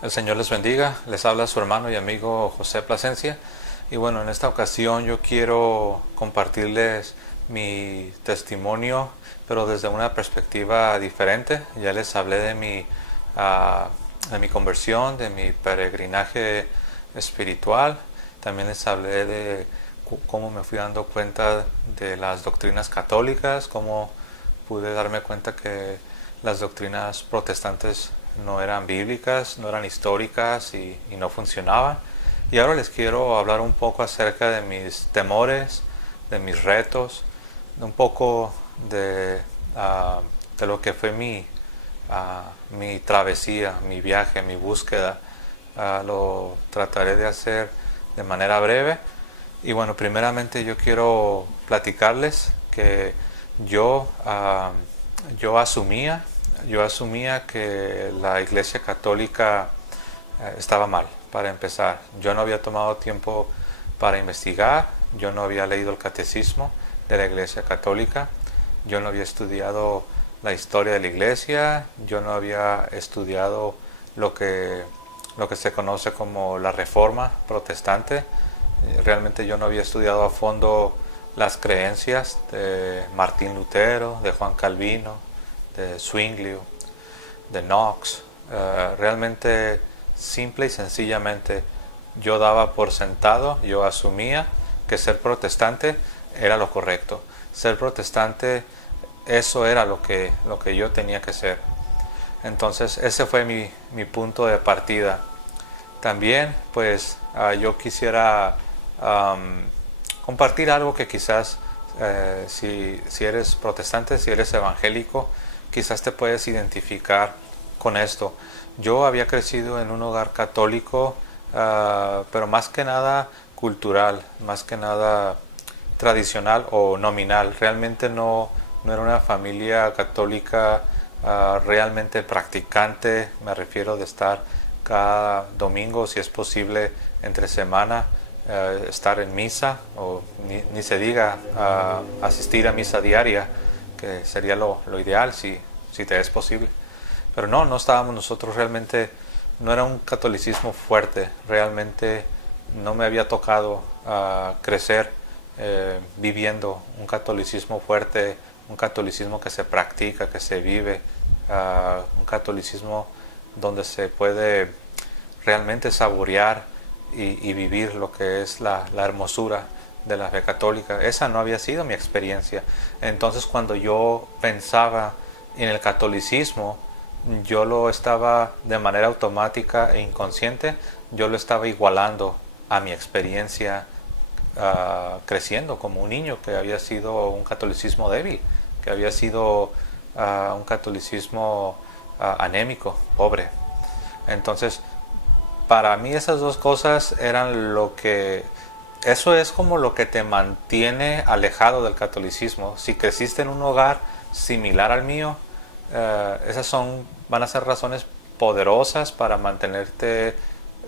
El Señor les bendiga, les habla su hermano y amigo José Plasencia. Y bueno, en esta ocasión yo quiero compartirles mi testimonio, pero desde una perspectiva diferente. Ya les hablé de mi conversión, de mi peregrinaje espiritual. También les hablé de cómo me fui dando cuenta de las doctrinas católicas, cómo pude darme cuenta que las doctrinas protestantes no eran bíblicas, no eran históricas y no funcionaban. Y ahora les quiero hablar un poco acerca de mis temores, de mis retos, de un poco de lo que fue mi travesía, mi viaje, mi búsqueda. Lo trataré de hacer de manera breve. Y bueno, primeramente yo quiero platicarles que yo, yo asumía yo asumía que la Iglesia Católica estaba mal, para empezar. Yo no había tomado tiempo para investigar, yo no había leído el catecismo de la Iglesia Católica, yo no había estudiado la historia de la Iglesia, yo no había estudiado lo que se conoce como la Reforma Protestante. Realmente yo no había estudiado a fondo las creencias de Martín Lutero, de Juan Calvino, de Zwinglio, de Knox. Realmente, simple y sencillamente, yo daba por sentado, yo asumía que ser protestante era lo correcto. Ser protestante, eso era lo que yo tenía que ser. Entonces, ese fue mi punto de partida. También, pues, yo quisiera compartir algo que quizás, si eres protestante, si eres evangélico, quizás te puedes identificar con esto. Yo había crecido en un hogar católico, pero más que nada cultural, más que nada tradicional o nominal. Realmente no era una familia católica realmente practicante. Me refiero de estar cada domingo, si es posible, entre semana, estar en misa, o ni se diga asistir a misa diaria, que sería lo ideal si te es posible. Pero no estábamos nosotros realmente, no era un catolicismo fuerte, realmente no me había tocado crecer viviendo un catolicismo fuerte, un catolicismo que se practica, que se vive, un catolicismo donde se puede realmente saborear y vivir lo que es la hermosura de la fe católica. Esa no había sido mi experiencia. Entonces, cuando yo pensaba en el catolicismo, yo lo estaba de manera automática e inconsciente, yo lo estaba igualando a mi experiencia creciendo como un niño, que había sido un catolicismo débil, que había sido un catolicismo anémico, pobre. Entonces, para mí esas dos cosas eran eso es como lo que te mantiene alejado del catolicismo. Si creciste en un hogar similar al mío, esas van a ser razones poderosas para mantenerte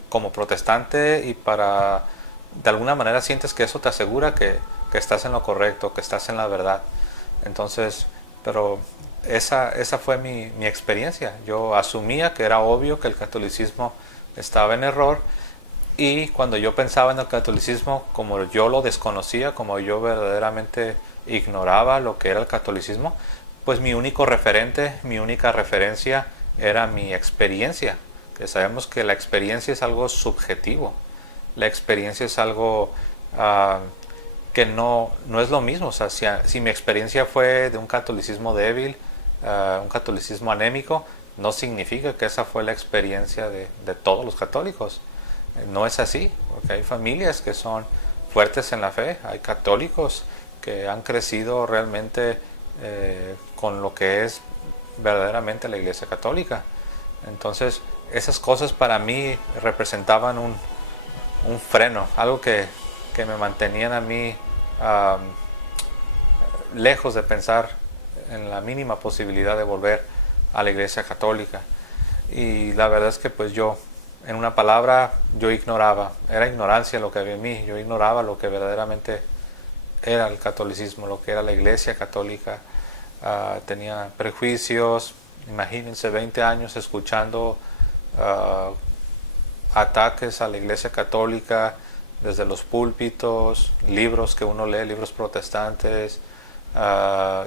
como protestante, y de alguna manera sientes que eso te asegura que estás en lo correcto, que estás en la verdad. Entonces, pero esa fue mi experiencia. Yo asumía que era obvio que el catolicismo estaba en error, y cuando yo pensaba en el catolicismo, como yo lo desconocía, como yo verdaderamente ignoraba lo que era el catolicismo, pues mi único referente, mi única referencia era mi experiencia. Que sabemos que la experiencia es algo subjetivo. La experiencia es algo que no es lo mismo. O sea, si mi experiencia fue de un catolicismo débil, un catolicismo anémico, no significa que esa fue la experiencia de todos los católicos. No es así, porque hay familias que son fuertes en la fe, hay católicos que han crecido realmente con lo que es verdaderamente la Iglesia Católica. Entonces, esas cosas para mí representaban un freno, algo que me mantenían a mí lejos de pensar en la mínima posibilidad de volver a la Iglesia Católica. Y la verdad es que pues yo, en una palabra, yo ignoraba, era ignorancia lo que había en mí, yo ignoraba lo que verdaderamente era el catolicismo, lo que era la Iglesia Católica. Tenía prejuicios. Imagínense 20 años escuchando ataques a la Iglesia Católica desde los púlpitos, libros que uno lee, libros protestantes,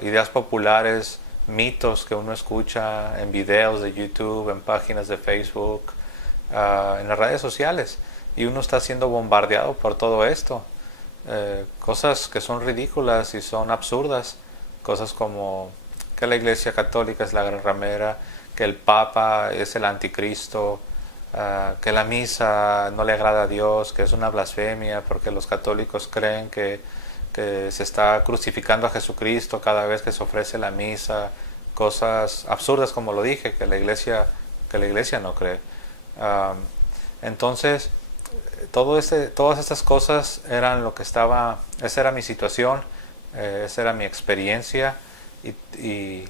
ideas populares, mitos que uno escucha en videos de YouTube, en páginas de Facebook, en las redes sociales, y uno está siendo bombardeado por todo esto. Cosas que son ridículas y son absurdas, cosas como que la Iglesia Católica es la gran ramera, que el Papa es el anticristo, que la misa no le agrada a Dios, que es una blasfemia porque los católicos creen que se está crucificando a Jesucristo cada vez que se ofrece la misa, cosas absurdas como lo dije, que la iglesia no cree. Entonces, todas estas cosas eran lo que estaba, esa era mi situación, esa era mi experiencia, y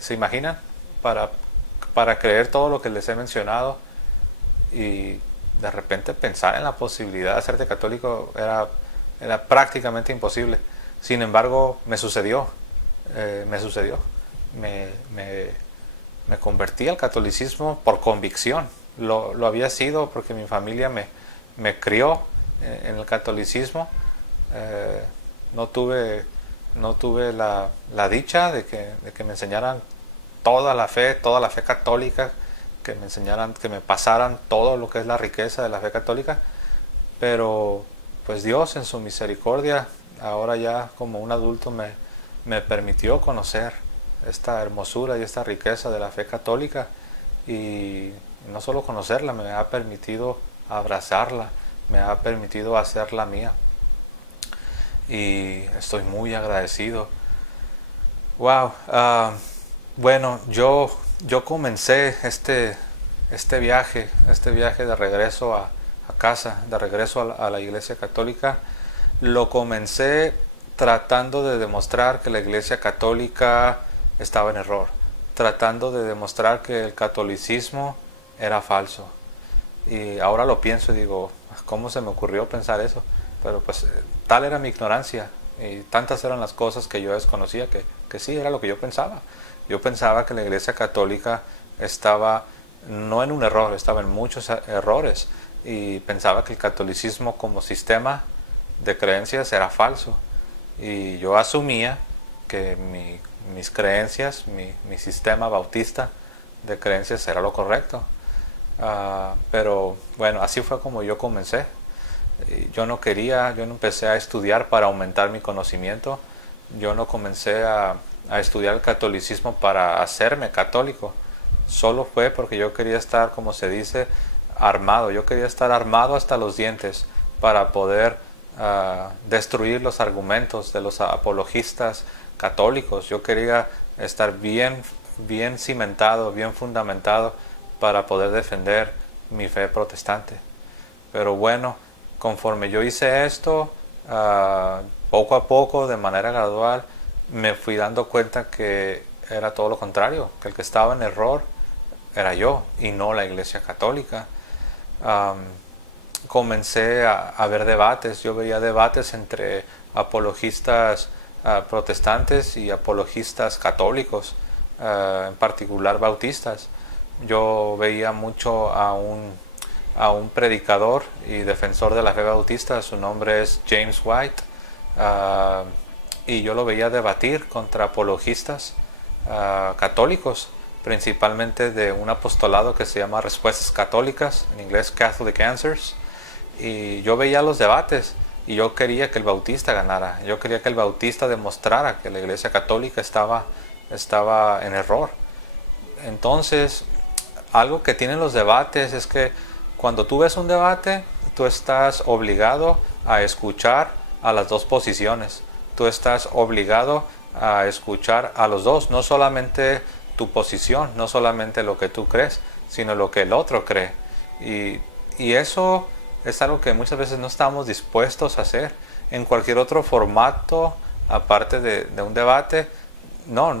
¿se imaginan? Para creer todo lo que les he mencionado y de repente pensar en la posibilidad de hacerte católico era prácticamente imposible. Sin embargo, me sucedió. Me convertí al catolicismo por convicción. Lo había sido porque mi familia me crió en el catolicismo. No tuve la dicha de que me enseñaran toda la fe católica, que me enseñaran, que me pasaran todo lo que es la riqueza de la fe católica, pero pues Dios en su misericordia, ahora ya como un adulto, me permitió conocer esta hermosura y esta riqueza de la fe católica, y no solo conocerla, me ha permitido abrazarla, me ha permitido hacerla mía, y estoy muy agradecido. Wow. Bueno, yo comencé este viaje de regreso a casa, de regreso a la Iglesia Católica. Lo comencé tratando de demostrar que la Iglesia Católica estaba en error, tratando de demostrar que el catolicismo era falso. Y ahora lo pienso y digo, ¿cómo se me ocurrió pensar eso? Pero pues tal era mi ignorancia, y tantas eran las cosas que yo desconocía que sí, era lo que yo pensaba. Yo pensaba que la Iglesia Católica estaba no en un error, estaba en muchos errores, y pensaba que el catolicismo como sistema de creencias era falso, y yo asumía que mis creencias, mi sistema bautista de creencias era lo correcto. Pero bueno, así fue como yo comencé. Yo no empecé a estudiar para aumentar mi conocimiento. Yo no comencé a estudiar el catolicismo para hacerme católico. Solo fue porque yo quería estar, como se dice, armado. Yo quería estar armado hasta los dientes para poder destruir los argumentos de los apologistas católicos. Yo quería estar bien cimentado, bien fundamentado para poder defender mi fe protestante. Pero bueno, conforme yo hice esto, poco a poco, de manera gradual, me fui dando cuenta que era todo lo contrario, que el que estaba en error era yo y no la Iglesia Católica. Comencé a ver debates. Yo veía debates entre apologistas protestantes y apologistas católicos, en particular bautistas. Yo veía mucho a un predicador y defensor de la fe bautista, su nombre es James White, y yo lo veía debatir contra apologistas católicos, principalmente de un apostolado que se llama Respuestas Católicas, en inglés Catholic Answers, y yo veía los debates y yo quería que el bautista ganara, yo quería que el bautista demostrara que la Iglesia Católica estaba en error. Entonces, algo que tienen los debates es que cuando tú ves un debate, tú estás obligado a escuchar a las dos posiciones. Tú estás obligado a escuchar a los dos, no solamente tu posición, no solamente lo que tú crees, sino lo que el otro cree. Y eso es algo que muchas veces no estamos dispuestos a hacer. En cualquier otro formato, aparte de un debate, no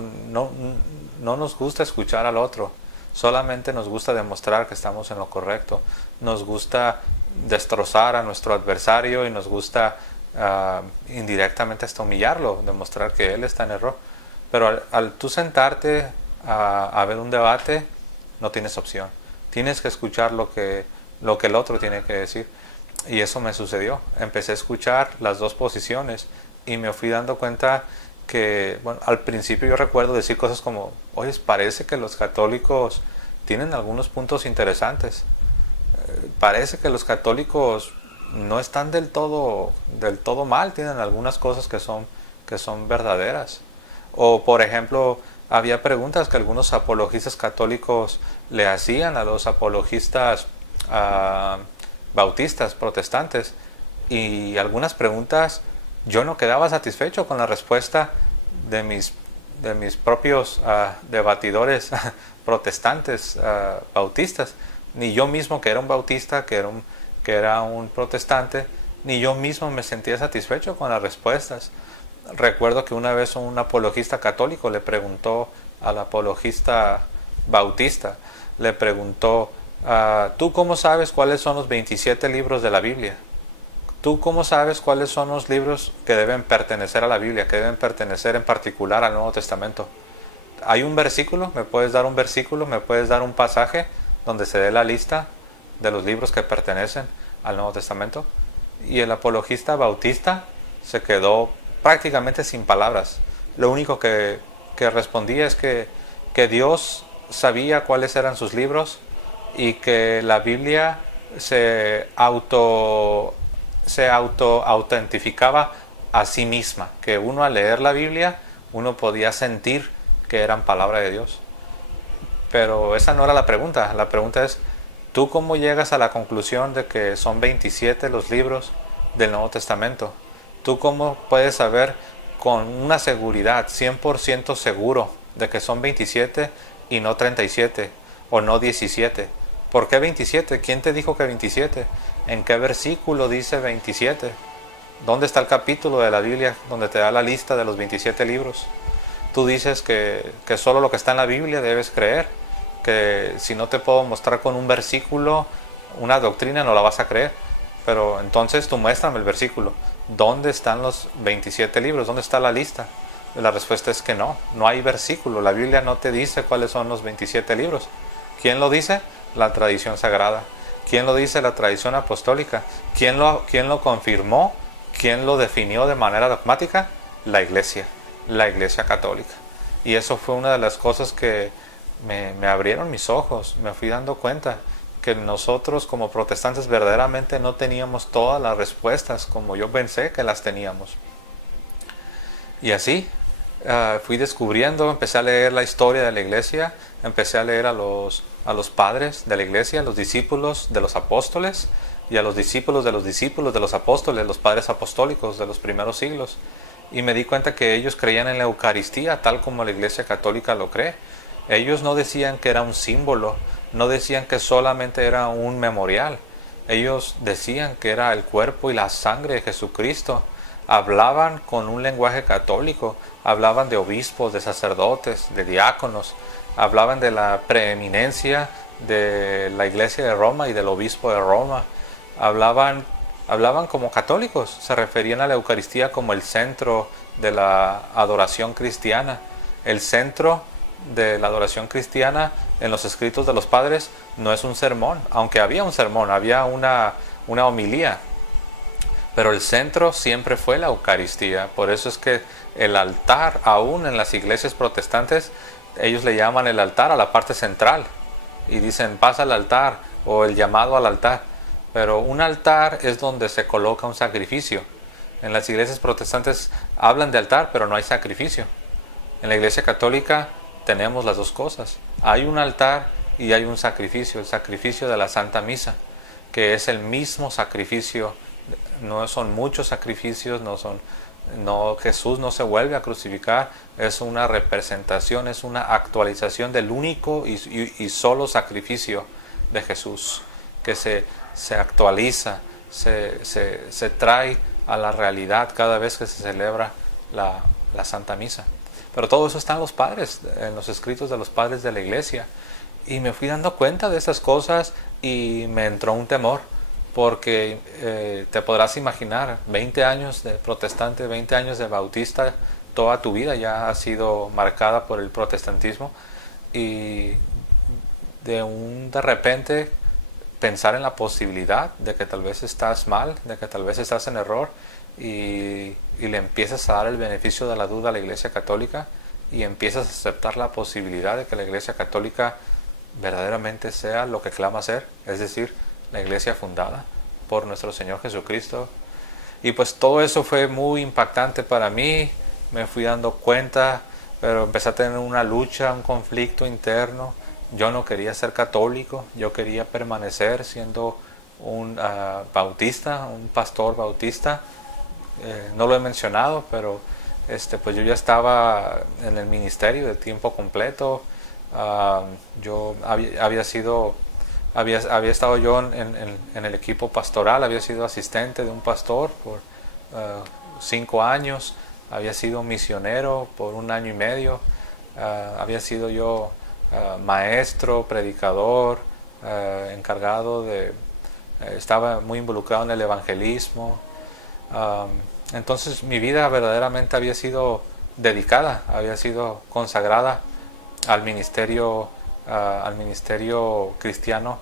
nos gusta escuchar al otro. Solamente nos gusta demostrar que estamos en lo correcto. Nos gusta destrozar a nuestro adversario y nos gusta indirectamente hasta humillarlo, demostrar que él está en error. Pero al tú sentarte a ver un debate, no tienes opción. Tienes que escuchar lo que lo que el otro tiene que decir. Y eso me sucedió. Empecé a escuchar las dos posiciones y me fui dando cuenta que, bueno, al principio yo recuerdo decir cosas como, oye, parece que los católicos tienen algunos puntos interesantes. Parece que los católicos no están del todo mal, tienen algunas cosas que son verdaderas. O, por ejemplo, había preguntas que algunos apologistas católicos le hacían a los apologistas bautistas, protestantes, y algunas preguntas yo no quedaba satisfecho con la respuesta de mis propios debatidores protestantes bautistas, ni yo mismo, que era un bautista, que era un protestante, ni yo mismo me sentía satisfecho con las respuestas. Recuerdo que una vez un apologista católico le preguntó al apologista bautista, le preguntó, ¿tú cómo sabes cuáles son los 27 libros de la Biblia? ¿Tú cómo sabes cuáles son los libros que deben pertenecer a la Biblia, que deben pertenecer en particular al Nuevo Testamento? ¿Hay un versículo? ¿Me puedes dar un versículo? ¿Me puedes dar un pasaje donde se dé la lista de los libros que pertenecen al Nuevo Testamento? Y el apologista bautista se quedó prácticamente sin palabras. Lo único que respondía es que Dios sabía cuáles eran sus libros y que la Biblia se autoidentificaba a sí misma, que uno al leer la Biblia uno podía sentir que eran palabra de Dios. Pero esa no era la pregunta es, ¿tú cómo llegas a la conclusión de que son 27 los libros del Nuevo Testamento? ¿Tú cómo puedes saber con una seguridad 100% seguro de que son 27 y no 37 o no 17? ¿Por qué 27? ¿Quién te dijo que 27? ¿En qué versículo dice 27? ¿Dónde está el capítulo de la Biblia donde te da la lista de los 27 libros? Tú dices que solo lo que está en la Biblia debes creer, que si no te puedo mostrar con un versículo una doctrina no la vas a creer. Pero entonces tú muéstrame el versículo. ¿Dónde están los 27 libros? ¿Dónde está la lista? La respuesta es que no hay versículo. La Biblia no te dice cuáles son los 27 libros. ¿Quién lo dice? La tradición sagrada. ¿Quién lo dice? La tradición apostólica. ¿Quién lo confirmó? ¿Quién lo definió de manera dogmática? La Iglesia católica. Y eso fue una de las cosas que me abrieron mis ojos. Me fui dando cuenta que nosotros como protestantes verdaderamente no teníamos todas las respuestas como yo pensé que las teníamos. Y así fui descubriendo, empecé a leer la historia de la Iglesia, empecé a leer a los padres de la Iglesia, a los discípulos de los apóstoles y a los discípulos de los apóstoles, los padres apostólicos de los primeros siglos. Y me di cuenta que ellos creían en la Eucaristía tal como la Iglesia católica lo cree. Ellos no decían que era un símbolo, no decían que solamente era un memorial. Ellos decían que era el cuerpo y la sangre de Jesucristo. Hablaban con un lenguaje católico, hablaban de obispos, de sacerdotes, de diáconos, hablaban de la preeminencia de la Iglesia de Roma y del obispo de Roma. Hablaban como católicos, se referían a la Eucaristía como el centro de la adoración cristiana. El centro de la adoración cristiana en los escritos de los padres no es un sermón, aunque había un sermón, había una homilía, pero el centro siempre fue la Eucaristía. Por eso es que el altar, aún en las iglesias protestantes, ellos le llaman el altar a la parte central y dicen pasa al altar o el llamado al altar. Pero un altar es donde se coloca un sacrificio. En las iglesias protestantes hablan de altar, pero no hay sacrificio. En la Iglesia católica tenemos las dos cosas. Hay un altar y hay un sacrificio, el sacrificio de la Santa Misa, que es el mismo sacrificio. No son muchos sacrificios, Jesús no se vuelve a crucificar, es una representación, es una actualización del único y solo sacrificio de Jesús, que se actualiza, se trae a la realidad cada vez que se celebra la Santa Misa. Pero todo eso está en los padres, en los escritos de los padres de la Iglesia. Y me fui dando cuenta de esas cosas y me entró un temor, porque te podrás imaginar, 20 años de protestante, 20 años de bautista, toda tu vida ya ha sido marcada por el protestantismo, y de repente pensar en la posibilidad de que tal vez estás mal, de que tal vez estás en error, y le empiezas a dar el beneficio de la duda a la Iglesia Católica y empiezas a aceptar la posibilidad de que la Iglesia Católica verdaderamente sea lo que clama ser, es decir, la Iglesia fundada por nuestro Señor Jesucristo. Y pues todo eso fue muy impactante para mí, me fui dando cuenta, pero empecé a tener una lucha, un conflicto interno. Yo no quería ser católico, yo quería permanecer siendo un bautista, un pastor bautista. No lo he mencionado, pero pues yo ya estaba en el ministerio de tiempo completo. Yo había estado yo en el equipo pastoral, había sido asistente de un pastor por 5 años, había sido misionero por 1 año y medio, había sido yo maestro, predicador, encargado de, estaba muy involucrado en el evangelismo. Entonces mi vida verdaderamente había sido dedicada, había sido consagrada al ministerio cristiano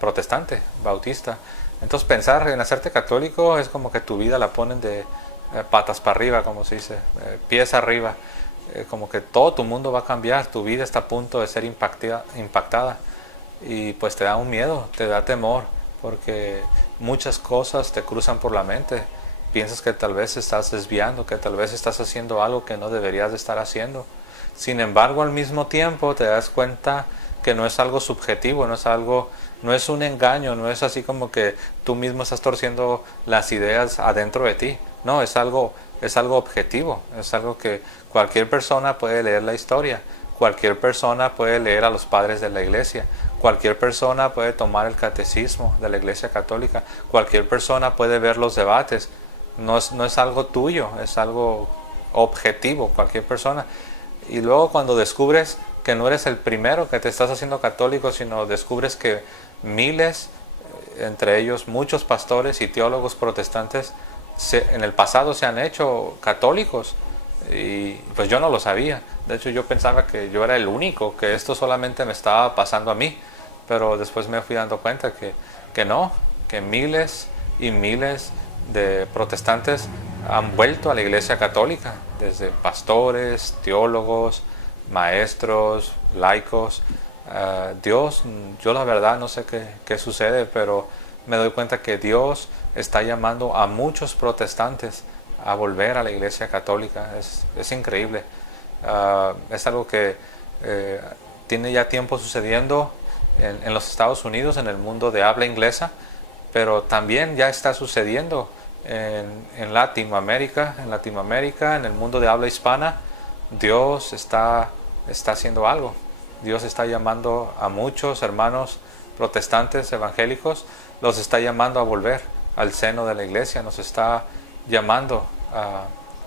protestante, bautista. Entonces pensar en hacerte católico es como que tu vida la ponen de patas para arriba, como se dice, pies arriba, como que todo tu mundo va a cambiar, tu vida está a punto de ser impactada, y pues te da un miedo, te da temor, porque muchas cosas te cruzan por la mente. Piensas que tal vez estás desviando, que tal vez estás haciendo algo que no deberías de estar haciendo. Sin embargo, al mismo tiempo te das cuenta que no es algo subjetivo, no es un engaño, no es así como que tú mismo estás torciendo las ideas adentro de ti. No, es algo objetivo, es algo que cualquier persona puede leer la historia, cualquier persona puede leer a los padres de la iglesia, cualquier persona puede tomar el catecismo de la Iglesia Católica, cualquier persona puede ver los debates. No es algo tuyo, es algo objetivo, cualquier persona. Y luego cuando descubres que no eres el primero que te estás haciendo católico, sino descubres que miles, entre ellos muchos pastores y teólogos protestantes, en el pasado se han hecho católicos, y pues yo no lo sabía. De hecho, yo pensaba que yo era el único, que esto solamente me estaba pasando a mí, pero después me fui dando cuenta que no, que miles y miles de protestantes han vuelto a la Iglesia Católica, desde pastores, teólogos, maestros, laicos. Yo la verdad no sé qué sucede, pero me doy cuenta que Dios está llamando a muchos protestantes a volver a la Iglesia Católica. Es increíble. Es algo que tiene ya tiempo sucediendo en los Estados Unidos, en el mundo de habla inglesa, pero también ya está sucediendo en Latinoamérica, en el mundo de habla hispana. Dios está haciendo algo. Dios está llamando a muchos hermanos protestantes evangélicos, los está llamando a volver al seno de la iglesia, nos está llamando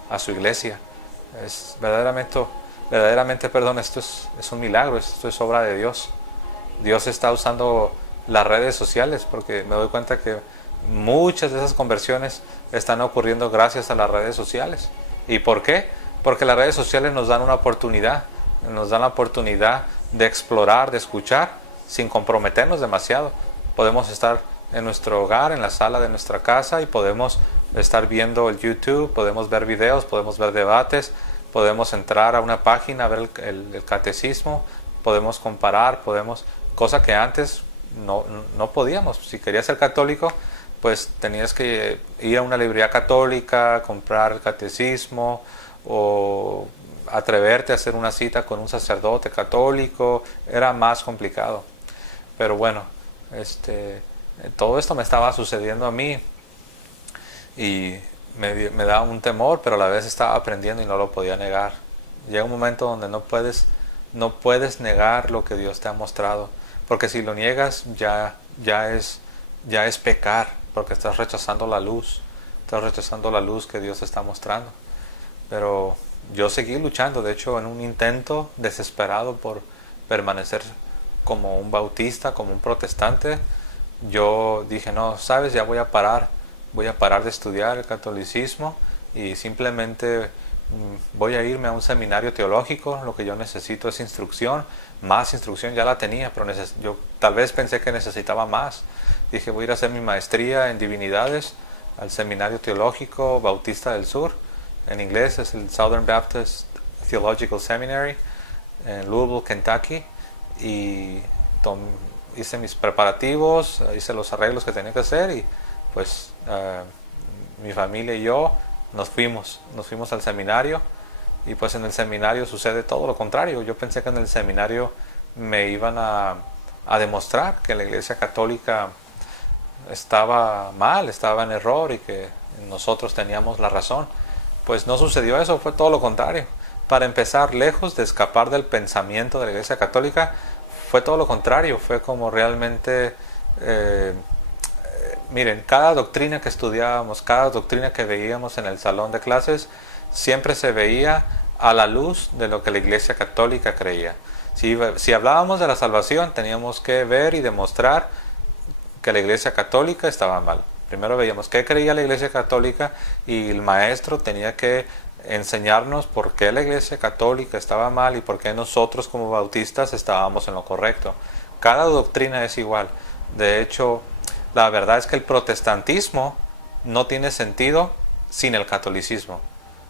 a su iglesia. Es verdaderamente, perdón, esto es un milagro, esto es obra de Dios. Dios está usando las redes sociales, porque me doy cuenta que muchas de esas conversiones están ocurriendo gracias a las redes sociales. ¿Y por qué? Porque las redes sociales nos dan una oportunidad, de explorar, de escuchar, sin comprometernos demasiado. Podemos estar en nuestro hogar, en la sala de nuestra casa, y podemos estar viendo el YouTube, podemos ver videos, podemos ver debates, podemos entrar a una página a ver el catecismo, podemos comparar, cosa que antes no podíamos. Si querías ser católico, pues tenías que ir a una librería católica, comprar el catecismo, o atreverte a hacer una cita con un sacerdote católico. Era más complicado. Pero bueno, todo esto me estaba sucediendo a mí, y me daba un temor, pero a la vez estaba aprendiendo y no lo podía negar. Llega un momento donde no puedes negar lo que Dios te ha mostrado, porque si lo niegas ya es pecar, porque estás rechazando la luz que Dios te está mostrando. Pero yo seguí luchando, de hecho, en un intento desesperado por permanecer como un bautista, como un protestante. Yo dije, no, sabes, ya voy a parar de estudiar el catolicismo, y simplemente voy a irme a un seminario teológico, lo que yo necesito es instrucción, más instrucción ya la tenía, pero yo tal vez pensé que necesitaba más. Dije, voy a ir a hacer mi maestría en divinidades al seminario teológico Bautista del Sur, en inglés es el Southern Baptist Theological Seminary, en Louisville, Kentucky, y hice mis preparativos, hice los arreglos que tenía que hacer y pues mi familia y yo nos fuimos al seminario y pues en el seminario sucede todo lo contrario. Yo pensé que en el seminario me iban a demostrar que la Iglesia Católica estaba mal, estaba en error y que nosotros teníamos la razón. Pues no sucedió eso, fue todo lo contrario. Para empezar, lejos de escapar del pensamiento de la Iglesia Católica, fue todo lo contrario, fue como realmente, miren, cada doctrina que estudiábamos, cada doctrina que veíamos en el salón de clases, siempre se veía a la luz de lo que la Iglesia Católica creía. Si hablábamos de la salvación, teníamos que ver y demostrar que la Iglesia Católica estaba mal. Primero veíamos qué creía la Iglesia Católica y el maestro tenía que enseñarnos por qué la Iglesia Católica estaba mal y por qué nosotros como bautistas estábamos en lo correcto. Cada doctrina es igual. De hecho, la verdad es que el protestantismo no tiene sentido sin el catolicismo.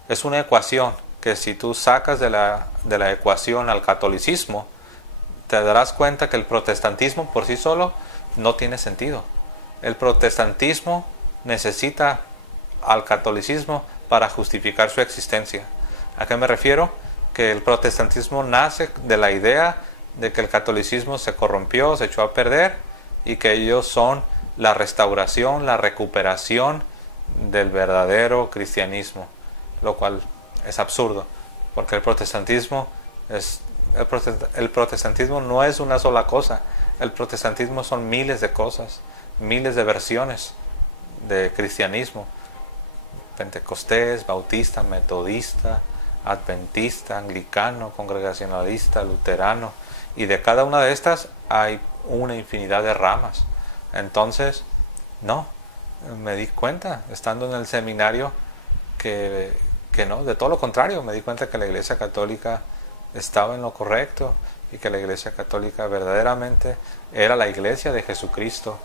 Es una ecuación que si tú sacas de la ecuación al catolicismo, te darás cuenta que el protestantismo por sí solo no tiene sentido. El protestantismo necesita al catolicismo para justificar su existencia. ¿A qué me refiero? Que el protestantismo nace de la idea de que el catolicismo se corrompió, se echó a perder y que ellos son la restauración, la recuperación del verdadero cristianismo, lo cual es absurdo, porque el protestantismo no es una sola cosa. El protestantismo son miles de cosas, miles de versiones de cristianismo: pentecostés, bautista, metodista, adventista, anglicano, congregacionalista, luterano, y de cada una de estas hay una infinidad de ramas. Entonces, no, me di cuenta estando en el seminario que no, de todo lo contrario, me di cuenta que la Iglesia Católica estaba en lo correcto y que la Iglesia Católica verdaderamente era la Iglesia de Jesucristo.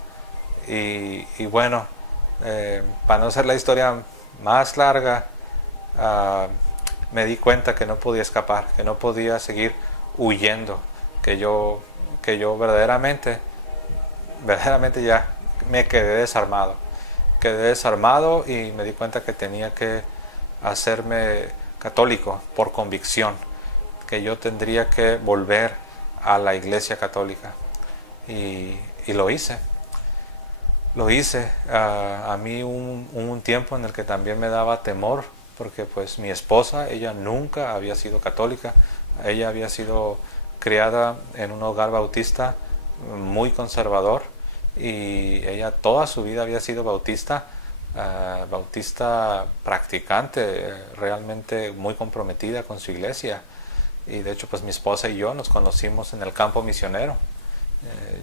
Y bueno, para no hacer la historia más larga, me di cuenta que no podía escapar, que no podía seguir huyendo, que yo verdaderamente ya me quedé desarmado y me di cuenta que tenía que hacerme católico por convicción, que yo tendría que volver a la Iglesia Católica y lo hice. A mí un tiempo en el que también me daba temor, porque pues mi esposa, ella nunca había sido católica, ella había sido criada en un hogar bautista muy conservador y ella toda su vida había sido bautista practicante, realmente muy comprometida con su iglesia. Y de hecho pues mi esposa y yo nos conocimos en el campo misionero,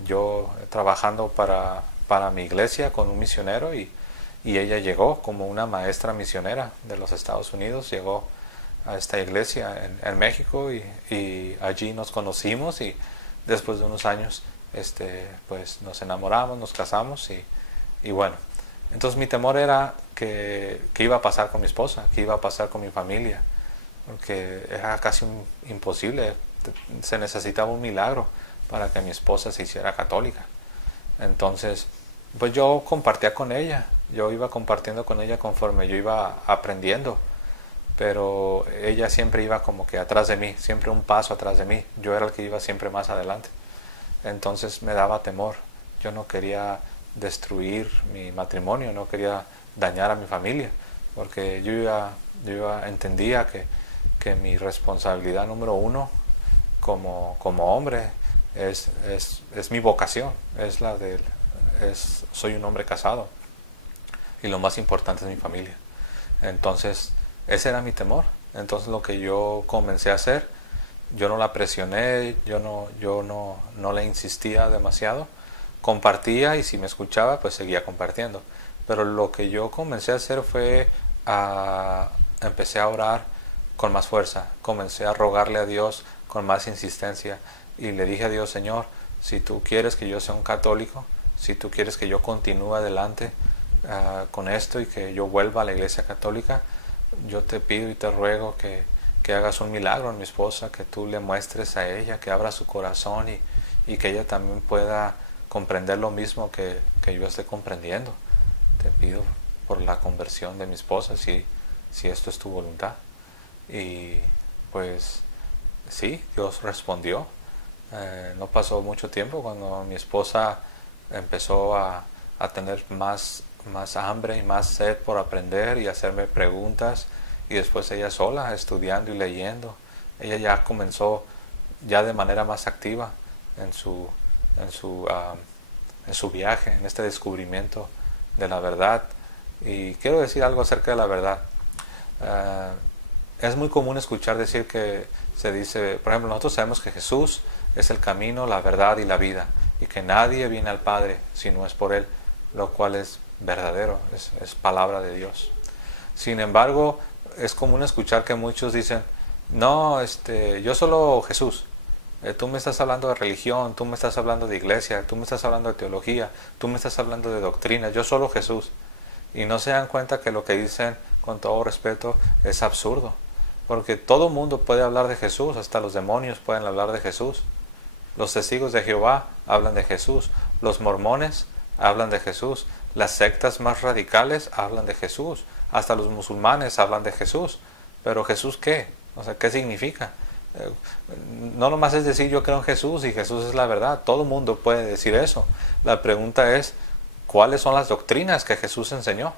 yo trabajando para mi iglesia con un misionero y ella llegó como una maestra misionera de los Estados Unidos, llegó a esta iglesia en México y allí nos conocimos y después de unos años pues nos enamoramos, nos casamos y bueno, entonces mi temor era que iba a pasar con mi esposa, que iba a pasar con mi familia, porque era casi imposible, se necesitaba un milagro para que mi esposa se hiciera católica. Entonces pues yo compartía con ella, yo iba compartiendo con ella conforme yo iba aprendiendo, pero ella siempre iba como que atrás de mí, siempre un paso atrás de mí, yo era el que iba siempre más adelante. Entonces me daba temor, yo no quería destruir mi matrimonio, no quería dañar a mi familia, porque yo entendía que mi responsabilidad número uno como hombre es mi vocación, soy un hombre casado y lo más importante es mi familia. Entonces ese era mi temor. Entonces lo que yo comencé a hacer, yo no la presioné, yo no le insistía demasiado, compartía y si me escuchaba pues seguía compartiendo. Pero lo que yo comencé a hacer fue empecé a orar con más fuerza. Comencé a rogarle a Dios con más insistencia y le dije a Dios: Señor, si tú quieres que yo sea un católico, si tú quieres que yo continúe adelante con esto y que yo vuelva a la iglesia católica, yo te pido y te ruego que hagas un milagro en mi esposa, que tú le muestres a ella, que abra su corazón y que ella también pueda comprender lo mismo que yo estoy comprendiendo. Te pido por la conversión de mi esposa, si esto es tu voluntad. Y pues sí, Dios respondió. No pasó mucho tiempo cuando mi esposa empezó a tener más hambre y más sed por aprender y hacerme preguntas, y después ella sola estudiando y leyendo. Ella ya comenzó ya de manera más activa en su viaje, en este descubrimiento de la verdad. Y quiero decir algo acerca de la verdad. Es muy común escuchar decir que se dice, por ejemplo, nosotros sabemos que Jesús es el camino, la verdad y la vida, y que nadie viene al Padre si no es por Él, lo cual es verdadero, es palabra de Dios. Sin embargo, es común escuchar que muchos dicen: no, yo solo Jesús. Tú me estás hablando de religión, tú me estás hablando de iglesia, tú me estás hablando de teología, tú me estás hablando de doctrina, yo solo Jesús. Y no se dan cuenta que lo que dicen, con todo respeto, es absurdo. Porque todo mundo puede hablar de Jesús, hasta los demonios pueden hablar de Jesús. Los testigos de Jehová hablan de Jesús, los mormones hablan de Jesús, las sectas más radicales hablan de Jesús, hasta los musulmanes hablan de Jesús. Pero ¿Jesús qué? O sea, ¿qué significa? No nomás es decir yo creo en Jesús y Jesús es la verdad. Todo el mundo puede decir eso. La pregunta es: ¿cuáles son las doctrinas que Jesús enseñó?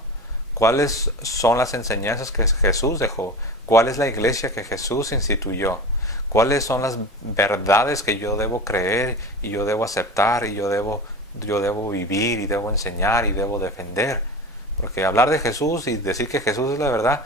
¿Cuáles son las enseñanzas que Jesús dejó? ¿Cuál es la iglesia que Jesús instituyó? ¿Cuáles son las verdades que yo debo creer y yo debo aceptar y yo debo vivir y debo enseñar y debo defender? Porque hablar de Jesús y decir que Jesús es la verdad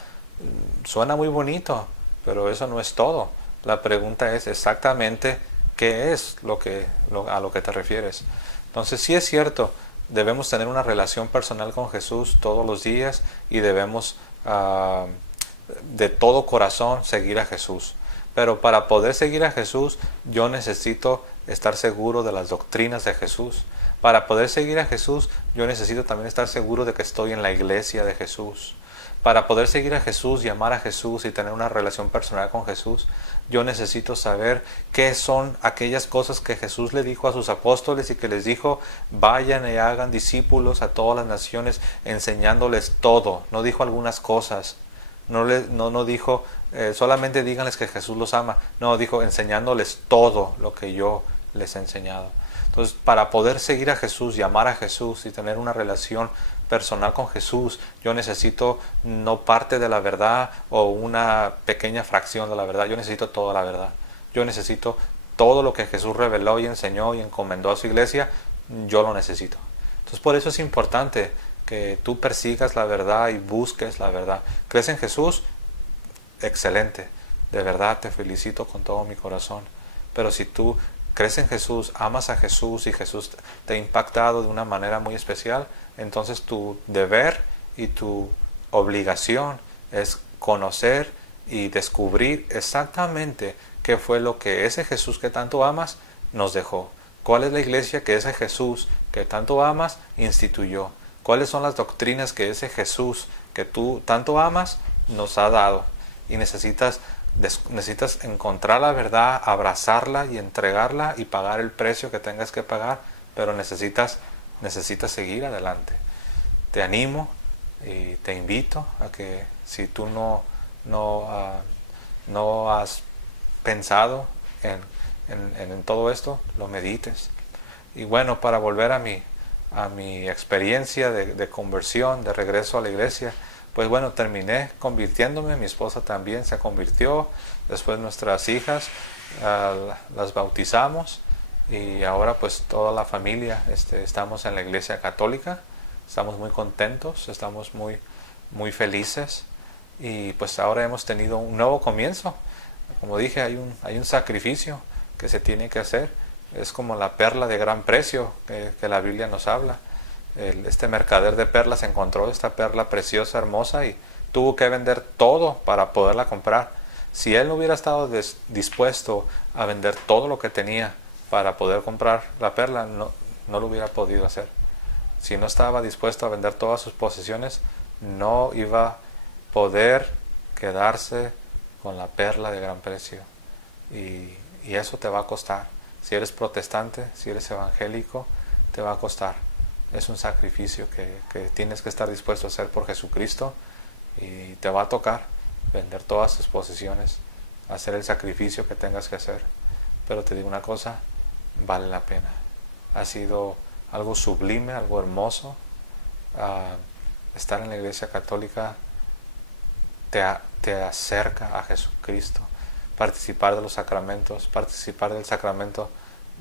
suena muy bonito, pero eso no es todo. La pregunta es exactamente qué es a lo que te refieres. Entonces, sí es cierto, debemos tener una relación personal con Jesús todos los días y debemos de todo corazón seguir a Jesús. Pero para poder seguir a Jesús, yo necesito estar seguro de las doctrinas de Jesús. Para poder seguir a Jesús, yo necesito también estar seguro de que estoy en la iglesia de Jesús. Para poder seguir a Jesús y amar a Jesús y tener una relación personal con Jesús, yo necesito saber qué son aquellas cosas que Jesús le dijo a sus apóstoles y que les dijo: vayan y hagan discípulos a todas las naciones, enseñándoles todo. No dijo algunas cosas. No dijo solamente díganles que Jesús los ama. No, dijo enseñándoles todo lo que yo les he enseñado. Entonces, para poder seguir a Jesús y amar a Jesús y tener una relación personal con Jesús, yo necesito no parte de la verdad o una pequeña fracción de la verdad. Yo necesito toda la verdad. Yo necesito todo lo que Jesús reveló y enseñó y encomendó a su iglesia. Yo lo necesito. Entonces, por eso es importante que tú persigas la verdad y busques la verdad. ¿Crees en Jesús? Excelente. De verdad te felicito con todo mi corazón. Pero si tú crees en Jesús, amas a Jesús y Jesús te ha impactado de una manera muy especial, entonces tu deber y tu obligación es conocer y descubrir exactamente qué fue lo que ese Jesús que tanto amas nos dejó. ¿Cuál es la iglesia que ese Jesús que tanto amas instituyó? ¿Cuáles son las doctrinas que ese Jesús que tú tanto amas nos ha dado? Y necesitas encontrar la verdad, abrazarla y entregarla y pagar el precio que tengas que pagar, pero necesitas seguir adelante. Te animo y te invito a que si tú no has pensado en todo esto, lo medites. Y bueno, para volver a mi experiencia de conversión, de regreso a la iglesia, pues bueno, terminé convirtiéndome, mi esposa también se convirtió, después nuestras hijas las bautizamos y ahora pues toda la familia estamos en la iglesia católica, estamos muy contentos, estamos muy felices y pues ahora hemos tenido un nuevo comienzo. Como dije, hay un sacrificio que se tiene que hacer, es como la perla de gran precio que la Biblia nos habla. Este mercader de perlas encontró esta perla preciosa, hermosa, y tuvo que vender todo para poderla comprar. Si él no hubiera estado dispuesto a vender todo lo que tenía para poder comprar la perla, no lo hubiera podido hacer. Si no estaba dispuesto a vender todas sus posesiones, no iba a poder quedarse con la perla de gran precio. Y eso te va a costar. Si eres protestante, si eres evangélico, te va a costar. Es un sacrificio que tienes que estar dispuesto a hacer por Jesucristo, y te va a tocar vender todas tus posesiones, hacer el sacrificio que tengas que hacer. Pero te digo una cosa, vale la pena. Ha sido algo sublime, algo hermoso. Estar en la Iglesia Católica te acerca a Jesucristo. Participar de los sacramentos, participar del sacramento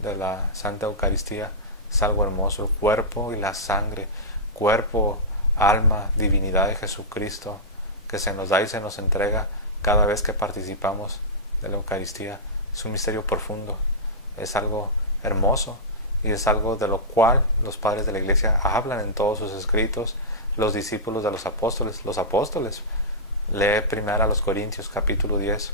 de la Santa Eucaristía es algo hermoso. El cuerpo y la sangre, cuerpo, alma, divinidad de Jesucristo, que se nos da y se nos entrega cada vez que participamos de la Eucaristía, es un misterio profundo, es algo hermoso, y es algo de lo cual los padres de la Iglesia hablan en todos sus escritos. Los discípulos de los apóstoles, lee primero a los Corintios capítulo 10,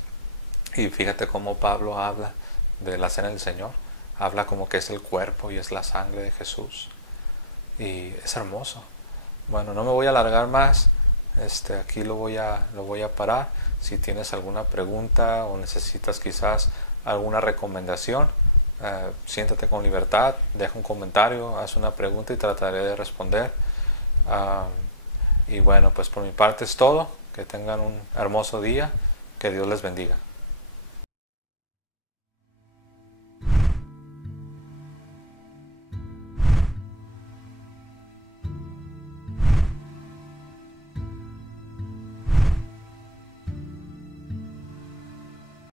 y fíjate cómo Pablo habla de la cena del Señor, habla como que es el cuerpo y es la sangre de Jesús, y es hermoso. Bueno, no me voy a alargar más, aquí lo voy a parar. Si tienes alguna pregunta o necesitas quizás alguna recomendación, siéntate con libertad, deja un comentario, haz una pregunta y trataré de responder. Y bueno, pues por mi parte es todo. Que tengan un hermoso día, que Dios les bendiga.